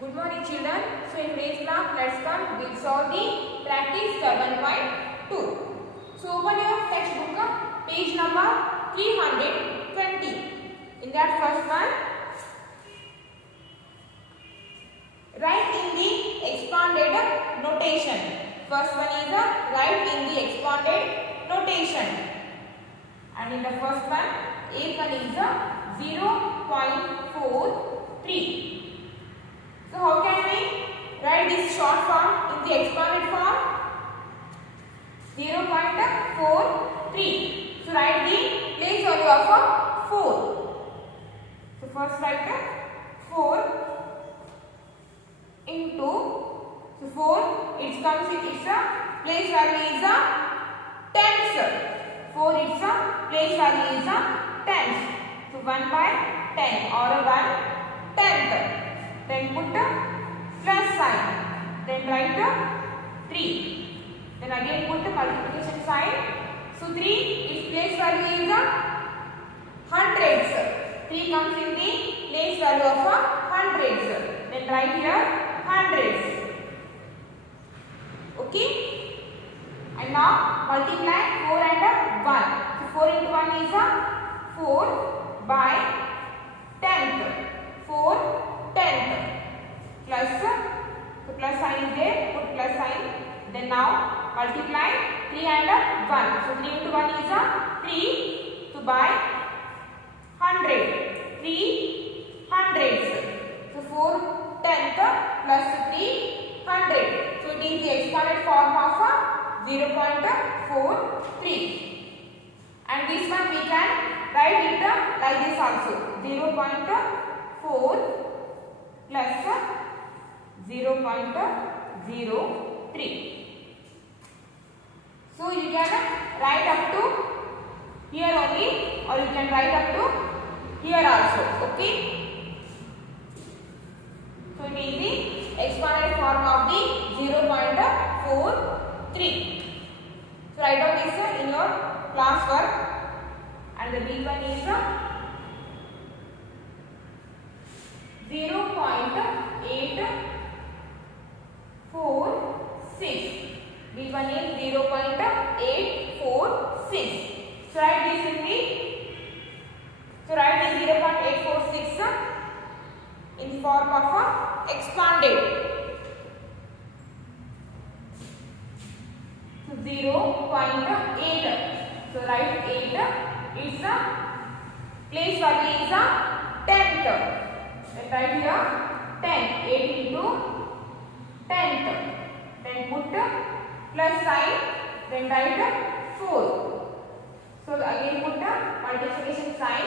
Good morning children. So in today's class, let's come we'll solve the practice 7.2. So open your textbook, page number 320. In that first one, write in the expanded notation. First one is write in the expanded notation. And in the first one, eighth one is 0.43. So how can we write this short form in the expanded form? 0.43. So write the place value of 4. So first write 4 into, so 4 it comes with its place value is tens. 4 its place value is tens. So 1/10 or 1/10. Then put a plus sign. Then write 3. Then again put the multiplication sign. So 3 its place value is hundreds. 3 comes in the place value of hundreds. Then write here hundreds. Okay. And now multiply 4 and 1. So 4 into 1 is 4 by 10th. 4 10th plus, so plus sign is there, put plus sign. Then now multiply 3 and 1. So 3 into 1 is 3. So by 100, 3 hundreds. So 4 10th plus 3 100. So it is the expanded form of 0.43. And this one we can write it like this also. 0.4 plus 0.03. So you can write up to here only, or you can write up to here also. Okay. So it is the expanded form of the 0.43. So write down this in your class work. And the big one is 0.846. Big one is 0.846. So write this in the, so write the 0.846 in form of expanded. So 0.8. So write 8 is place value is 10th. Then write here 10. 8 into 10th. Then put plus sign. Then write 4. So again put multiplication sign.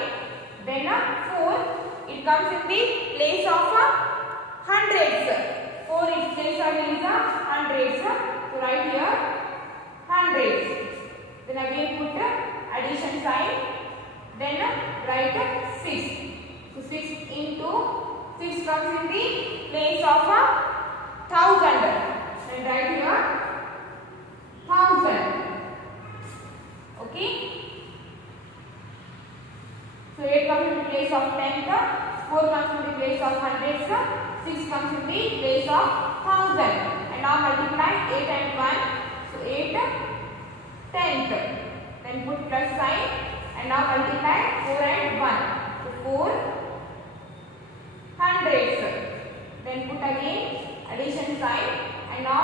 Then 4. It comes in the place of hundreds. 4 its place value is hundreds. So write here hundreds. Then again put addition sign. Then write 6. So 6 into 6 comes in the place of 1000. Then write here 1000. Okay. So 8 comes in the place of 10th. 4 comes in the place of hundreds. 6 comes in the place of 1000. And now multiply 8 and 1. So 8 10th. Then put plus sign. And now multiply 4 and 1. So 4 hundreds. Then put again addition sign. And now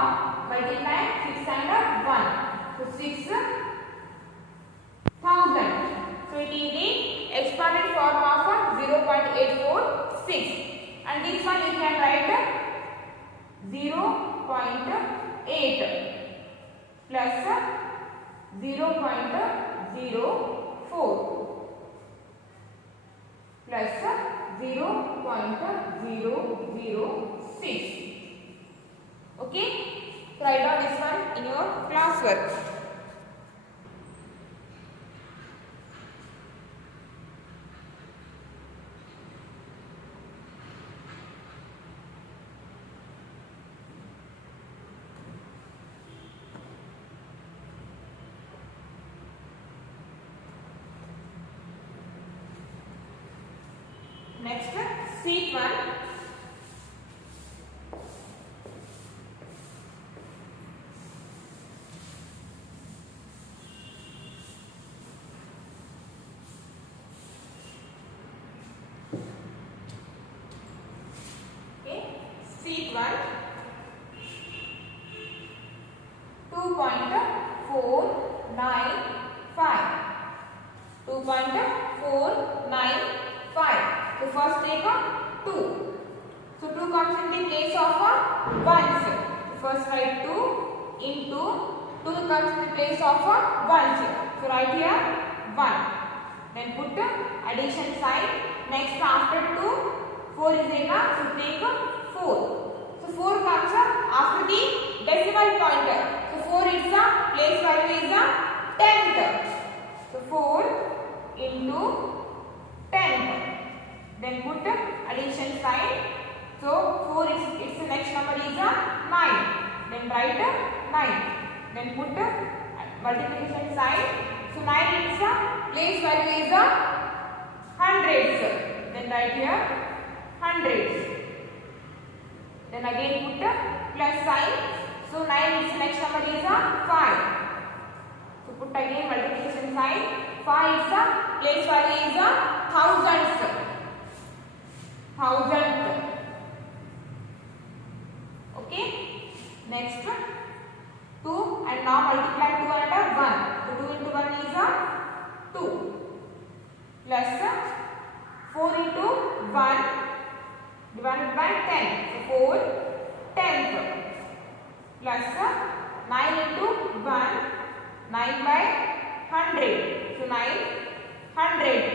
multiply 6 and 1. So 6,000. So it is the expanded form of 0.846. And this one you can write 0.8 plus 0.04 plus 0.006. Okay. So write down this one in your classwork. Next, sheet 1. Next one, 2.495. 2.495. So first take a 2. So 2 comes in the place of a ones. First write 2 into 2 comes in the place of a ones. So write here 1. Then put the addition sign. Next after 2, 4 is ega. So take a 4. So 4 comes after the decimal pointer. So 4 is the place value is a 10th. So 4 into 10th. Then put the addition sign. So 4 is its next number is a 9. Then write 9. Then put the multiplication sign. So 9 is a place value is a hundreds. Then write here hundreds. Then again put the plus sign. So 9 is next number is a 5. So put again multiplication sign. 5 is a place value is a thousands. Thousandth. Okay. Next 2 and now multiply 2 and 1. So 2 into 1 is a 2 plus 4 into 1 divided by 10. So 4 tenth plus 9 into 1 9 by 100. So 9 hundredth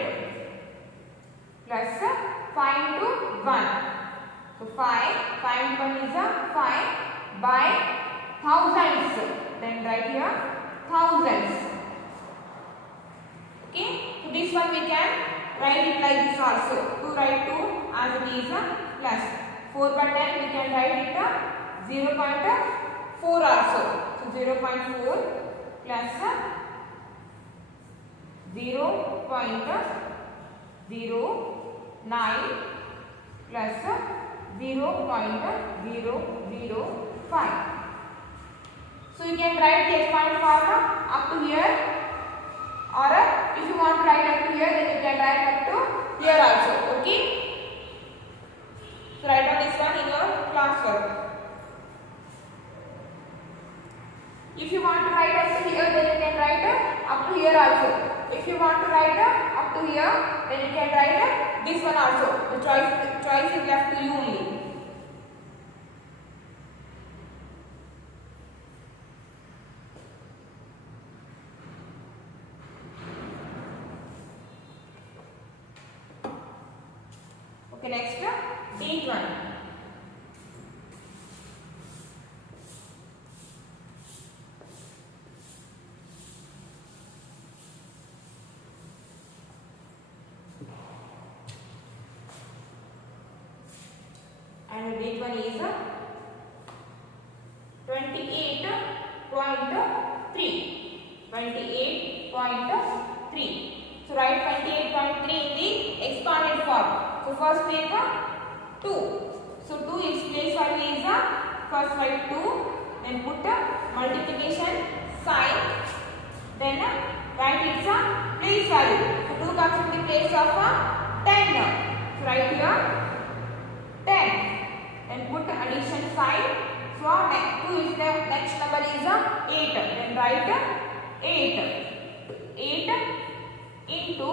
plus 5 into 1. So 5 into 1 is a 5 by thousands. Then write here thousands. Okay. So this one we can write it like this also. To write 2 as it is a plus 4 by 10 we can write it a 0.4 also. So 0.4 plus 0.09 plus 0.005. So you can write the exponent form up to here, or if you want to write up to here, then you can write up to here also. Okay. So write down this one in your classwork. If you want to write up to here, then you can write up to here also. If you want to write up to here, then you can write this one also. The choice is left to you only. Okay, next, date one. And the date one is 28.3. 28.3. So write 28.3 in the exponent form. So first take 2. So 2 is place value is first write 2. Then put the multiplication sign. Then write its place value. So 2 comes in the place of 10. So write here 10. Then put the addition sign. So 2 is the next number is 8. Then write 8. 8 into,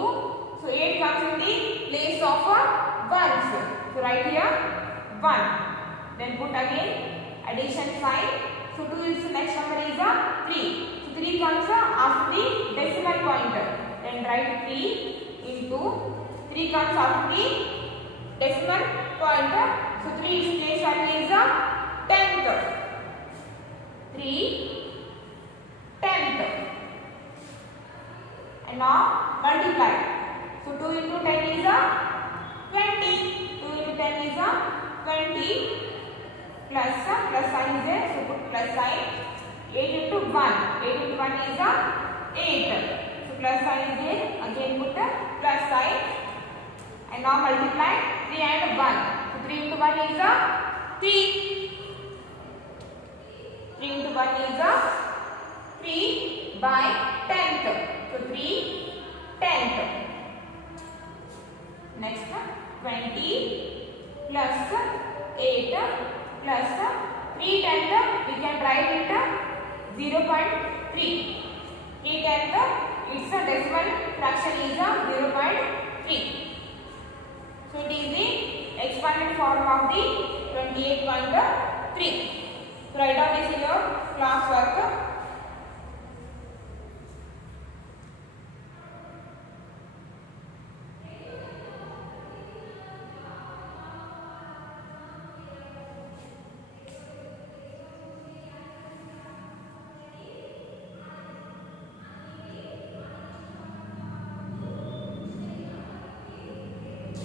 so 8 comes in the place of ones. So write here 1. Then put again addition sign. So 2 is the next number is 3. So 3 comes after the decimal pointer. Then write 3 into 3 comes after the decimal pointer. So 3 is place value is 10th. 3 10th. And now multiply. So 2 into 10 is 20. 2 into 10 is 20 plus sign is there. So put plus sign. 8 into 1. 8 into 1 is 8. So plus sign is there. Again put plus sign. And now multiply 3 and 1. So 3 into 1 is 3. 3 into 1 is 3 by 10th. So 3 10th. Next 20 plus 8 plus 3/10 we can write it 0.3. 3/10 its a decimal fraction is 0.3. So it is the expanded form of the 28.3. So write down this in your class work.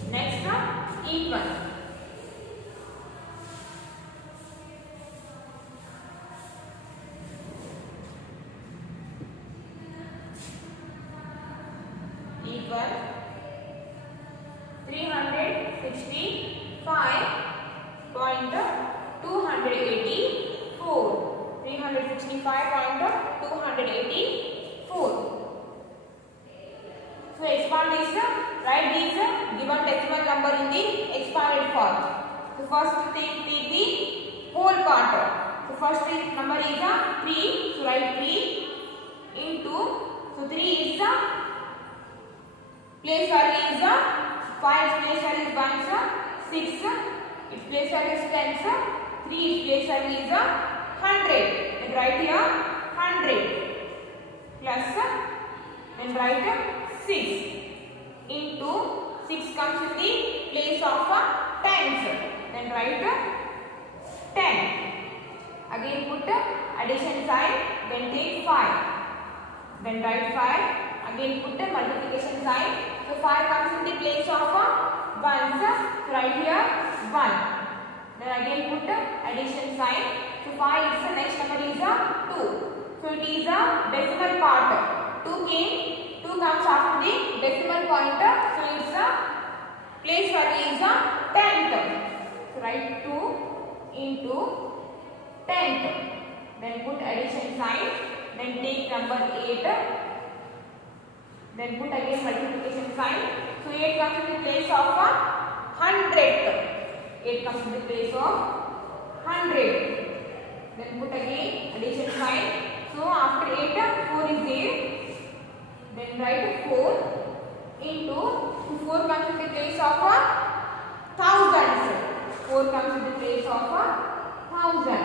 Next each one. Each one 365.284. 365.284. So expand this, write this given decimal number in the expanded form. So first take the whole part. So first number is 3. So write 3 into, so 3 is place value is 5, place value is 1, 6, its place value is 10, 3, its place value is 100. Then write here 100 plus, then write 6 into 6 comes in the place of tens. Then write 10. Again put addition sign. Then take 5. Then write 5. Again put multiplication sign. So 5 comes in the place of ones. So write here 1. Then again put addition sign. So 5 is the next number is 2. So it is a decimal part. 2 comes after the decimal pointer. So its place value is 10th. So write 2 into 10th. Then put addition sign. Then take number 8. Then put again multiplication sign. So 8 comes in the place of 100th. 8 comes in the place of 100. Then put again addition sign. So after 8, 4 is there. Then write 4 into 4 comes in the place of thousands. 4 comes in the place of 1000.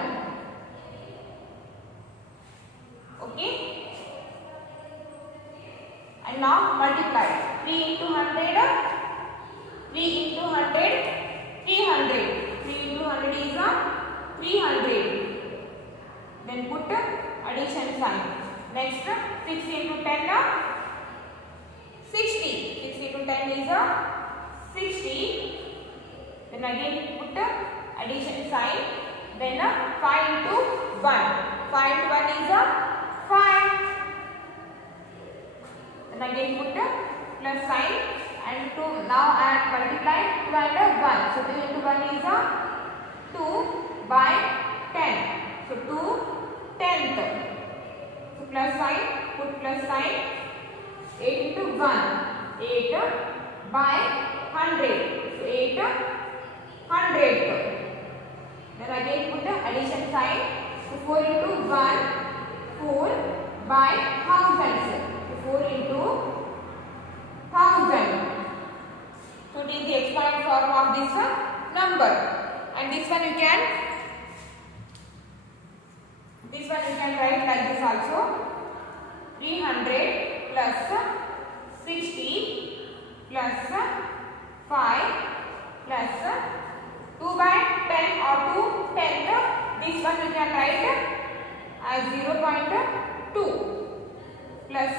Okay. And now multiply 3 into 100. 3 into 100. 300. 3 into 100 is 300. Then put addition sign. Next 6 into 10. 60. 6 into 10 is 60. Then again put addition sign. Then 5 into 1. 5 into 1 is 5. Then again put plus sign. And 2 now add multiply 2 and 1. So 2 into 1 is 2 by 10. So 2 tenth. So plus sign. Put plus sign. 8 into 1. 8 by 100. So 8 100th. Then again put the addition sign. So 4 into 1. 4 by thousands. So 4 into 1000. So it is the expanded form of this number. And this one you can write like this also. 300 plus 60 plus 5 plus 2 by 10 or 2 tenth. This one you can write as 0.2 plus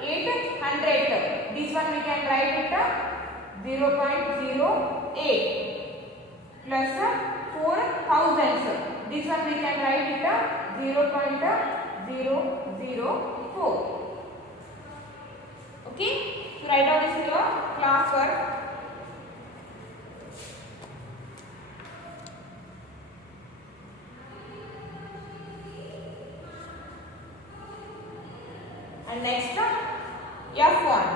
800th. This one we can write it 0.08 plus 4000. This one we can write it 0.004. Okay, so write down this in your class work. And next F1.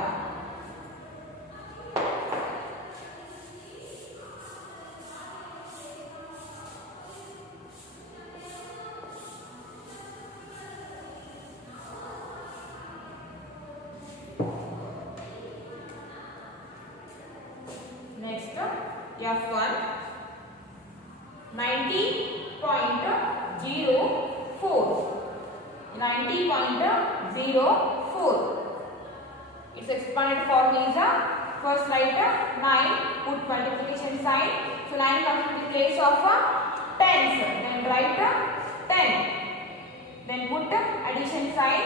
F1 90.04. 90.04. Its expanded form is first write 9, put multiplication sign. So 9 comes to the place of tens. Then write 10. Then put addition sign.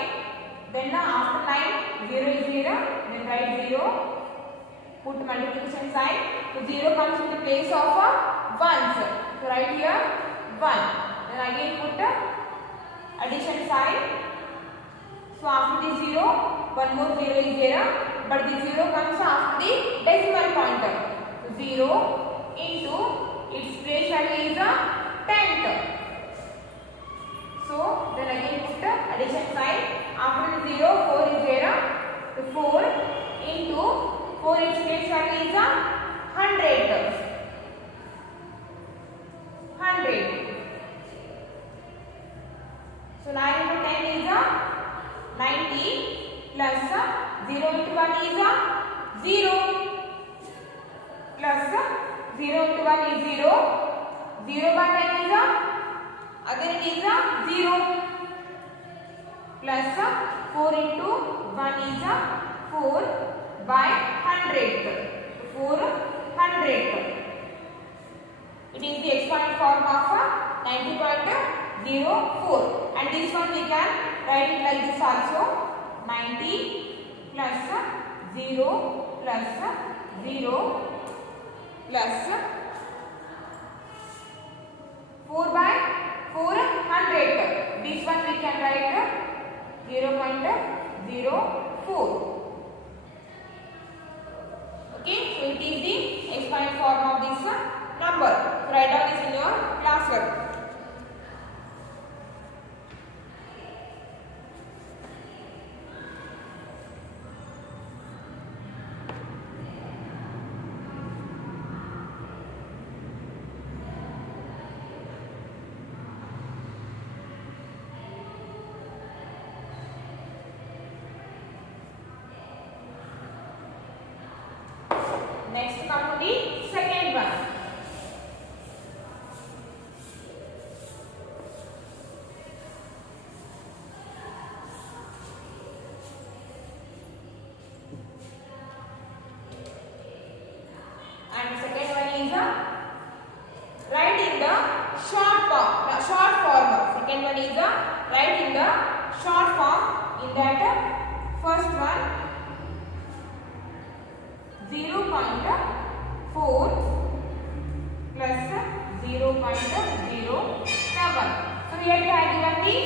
Then after 9, 0 is 0. Then write 0. Put multiplication sign. So 0 comes in the place of ones. So write here 1. Then again put addition sign. So after the 0, one more 0 is there. But the 0 comes after the decimal pointer. So 0 into its place value is a tenth. So then again put addition sign. After the 0, 4 is there. So 4 into 4 its place value is a 100. 100. So 9 into 10 is a 90 plus 0 into 1 is a 0 plus 0 into 1 is 0. 0 by 10 is a again it is a 0 plus 4 into 1 is a 4 by 100. 400. It is the expanded form of 90.04, and this one we can write it like this also. 90 plus 0 plus 0 plus 4 by 400. This one we can write 0.04. Okay, so it is the expanded form of this number. So write down this in your classwork. Next come to the second one. And the second one is write in the short form. Second one is write in the short form. In that first one 0.4 plus 0.07. So here we have given the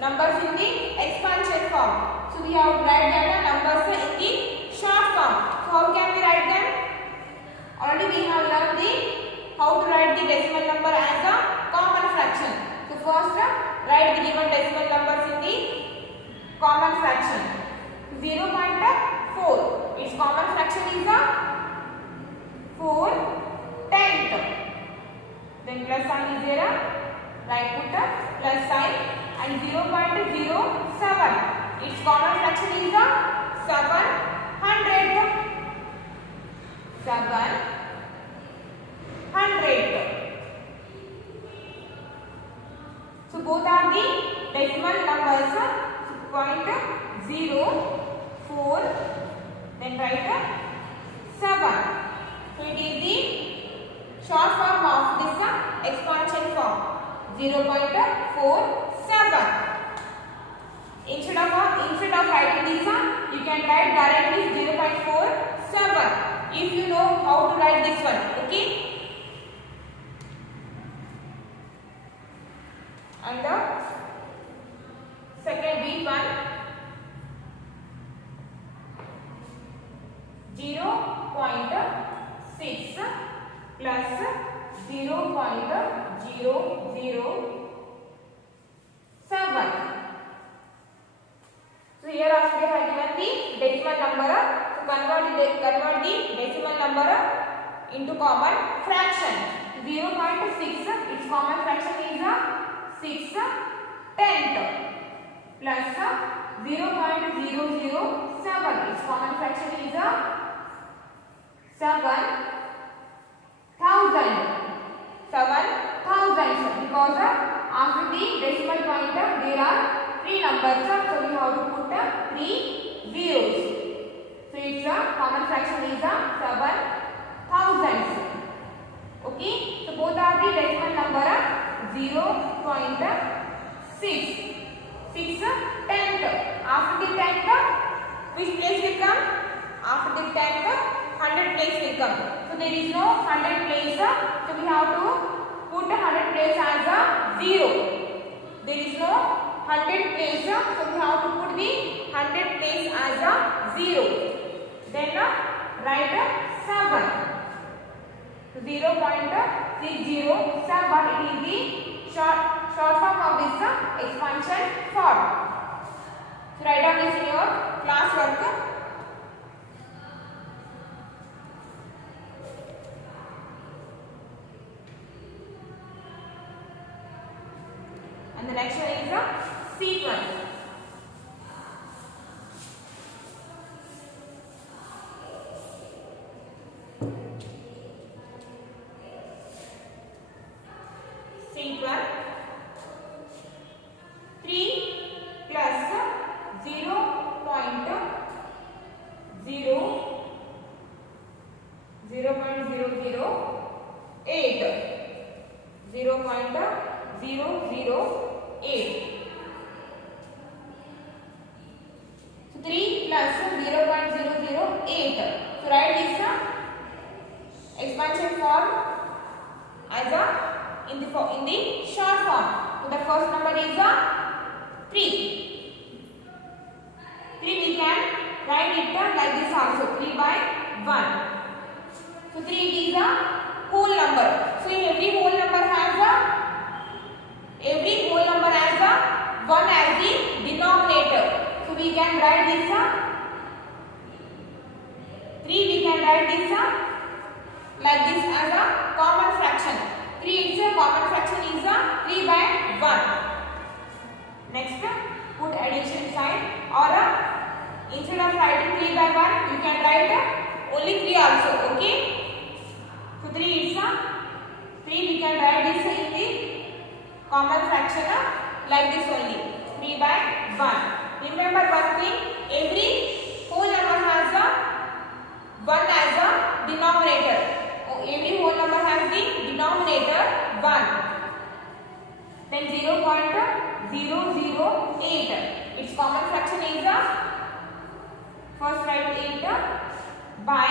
numbers in the expansion form. So we have write the numbers in the short form. So how can we write them? Already we have learned the how to write the decimal number as a common fraction. So first write the given decimal numbers in the common fraction. 0.4. Its common fraction is a 4/10. Then plus sign is there. Right put a plus sign and 0.07. Its common fraction is a 700. 700. So both are the decimal numbers. 0.04. Then write 7. So it is the short form of this expansion form 0.47. Instead of writing this, you can write directly 0.47 if you know how to write this one. Okay. And the second B one 0.6 plus 0.007. So here also they have given the decimal number. So convert the decimal number into common fraction. 0.6 its common fraction is 6/10 plus 0.007 its common fraction is 7/10. numbers, so we have to put 3 zeros. So its common fraction is 7 thousandths. Okay, so both are the decimal number 0.6. 6 tenth. After the tenth, which place will come? After the tenth, 100 place will come. So there is no 100 place, so we have to put 100 place as a 0. There is no 100 place, so we have to put the 100 place as a 0. Then write 7. So 0.607, it is the short form of this expansion form. So write down this in your class work. And the next one is the sequence. Sequence 3 plus 0.008. 0.008. So 3 plus 0.008. So write this expansion form as in the short form. So the first number is 3. 3 we can write it like this also, 3 by 1. So 3 is a whole number. So every whole number has 1 as the denominator. So we can write this 3 we can write this like this as a common fraction. 3 is a common fraction is 3 by 1. Next, put addition sign, or instead of writing 3 by 1, you can write only 3 also. Okay. So 3 is 3 we can write this in the common fraction like this only, 3 by 1. Remember one thing, every whole number has 1 as a denominator. Every whole number has the denominator 1. Then 0.008. Its common fraction is first write 8 by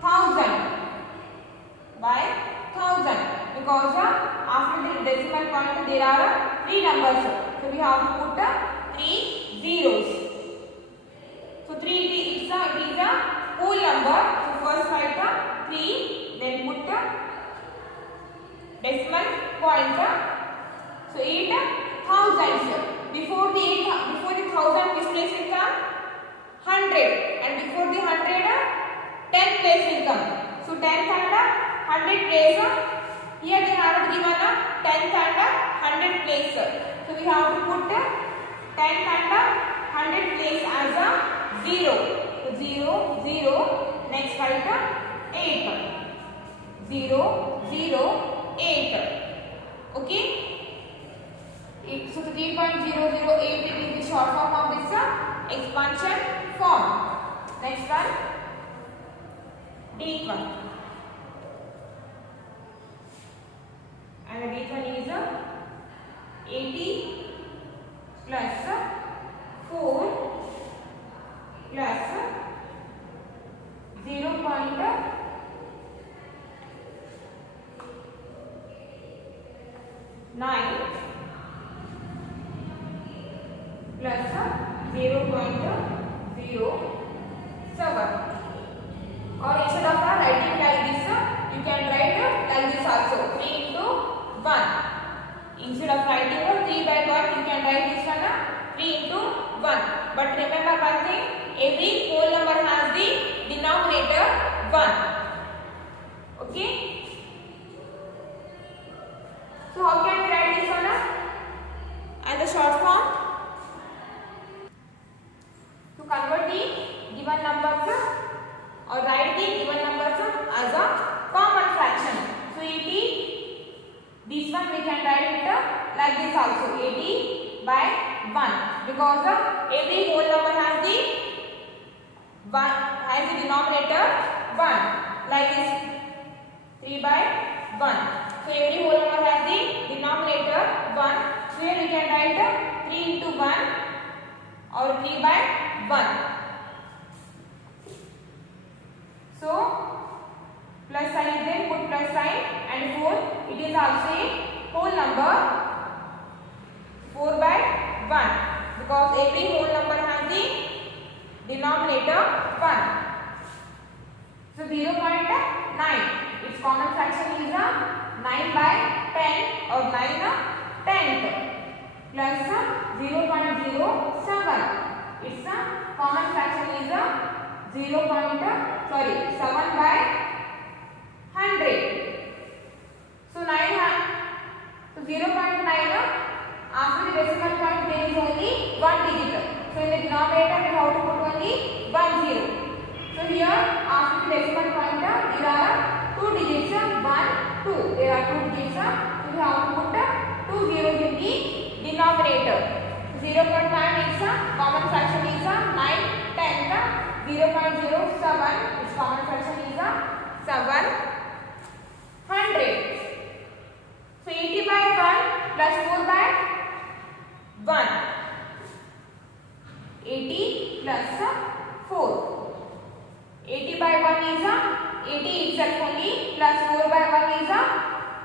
1000. By 1000. Because after the decimal point there are 3 numbers. So we have to put 3 zeros. So 3 it is a whole number. So first write 3, then put decimal point. So 8,000. Before the 1000 which place will come? 100. And before the 100 10 place will come. So 10th and 100 place. Here they have given 10th and 100 place. So we have to put 10th and 100 place as a 0. So 0, 0. Next write 8. 0, 0, 8. Okay. So 3.008 is the short form of this expansion form. Next one, deep one. And the deep one is 80 plus 4 plus 0.9 plus 0.07. Or instead of writing like this, you can write like this also, 3 into 1. Instead of writing 3 by 1, you can write this one 3 into 1. But remember one thing, every whole number has the denominator 1. Okay? So how can we write this one as a short form? To convert the because every whole number has the denominator 1, like this 3 by 1. So every whole number has the denominator 1. So here we can write 3 into 1 or 3 by 1. So plus sign is there, put plus sign, and 4, it is also a whole number 4 by 1, because every whole number has the denominator 1. So 0.9, its common fraction is 9 by 10 or 9 tenth, plus 0.07, its common fraction is 7 by 100. So 0.9, after the decimal point there is only 1 digit. So in the denominator we have to put only 1 0. So here after the decimal point there are 2 digits, 1, 2. There are 2 digits. So we have to put 2 zeros in the denominator. 0.9 is common fraction is 9 tenth. 0.07 its common fraction is 700. So 80 by 1 plus 4 by 1. 80 plus 4. 80 by 1 is 80 itself only, plus 4 by 1 is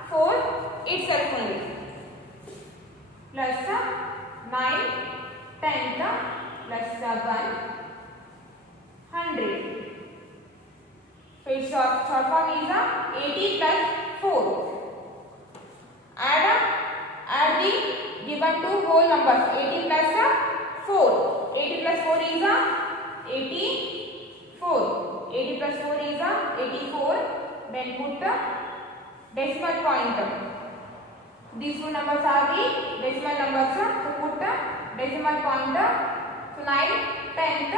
4 itself only, plus 9 tenth plus 700. So its short form is 80 plus 4. Add the given two whole numbers, 80 plus 4. 80 plus 4 is 84. 80 plus 4 is 84. Then put decimal point. These two numbers are the decimal numbers. So put decimal point. So 9 tenth,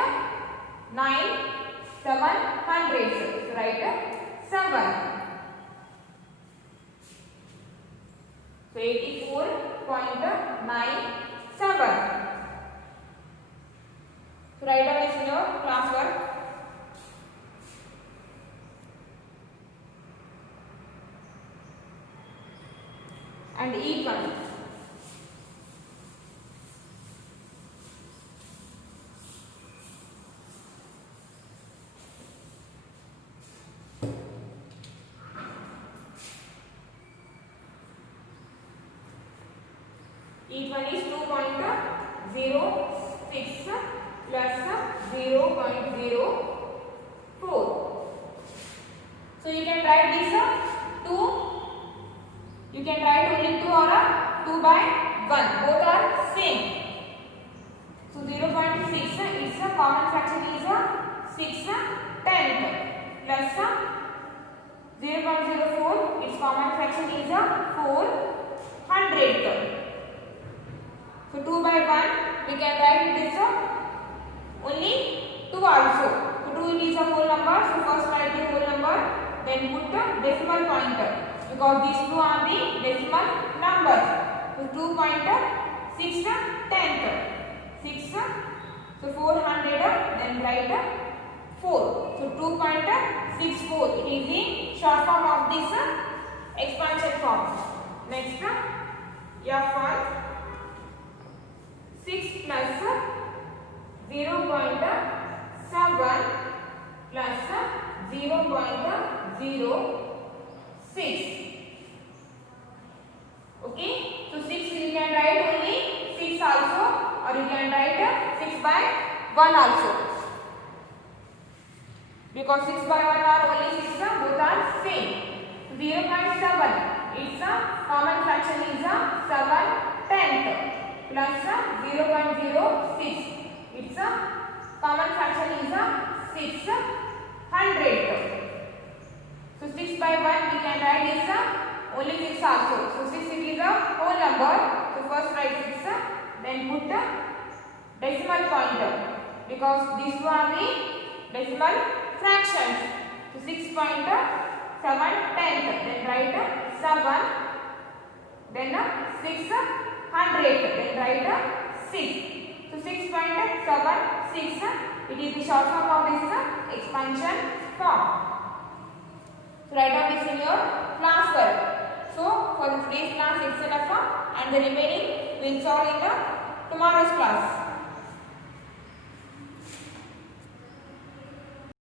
9 700. So write 7. So 84.97. So write down this in your classwork. And each one. Each one is 2.06 plus 0.04. So you can write this 2. You can write only 2 or 2 by 1. Both are same. So 0.6 its common fraction is 6 tenth, plus 0.04 its common fraction is 400th. So 2 by 1 we can write this only 2 also. So 2 it is a whole number. So first write the whole number, then put the decimal pointer, because these two are the decimal numbers. So 2.6 tenth, 6. So 400, then write 4. So 2.64 it is the short form of this expansion form. Next F1, 6 plus 0.7 plus 0.06. Okay, so 6 you can write only 6 also, or you can write 6 by 1 also, because 6 by 1 are only 6, both are same. 0.7 its common fraction is 7 tenth, plus 0.06 its common fraction is 600th. So 6 by 1 we can write is only 6 also. So 6 it is a whole number. So first write 6, then put the decimal pointer, because these two are the decimal fractions. So 6.7 tenth, then write 7, then 600th, then write 6. So So 6.76, it is the short form of this expansion form. So write down this in your class work. So for today's class itself and the remaining we will solve in the tomorrow's class.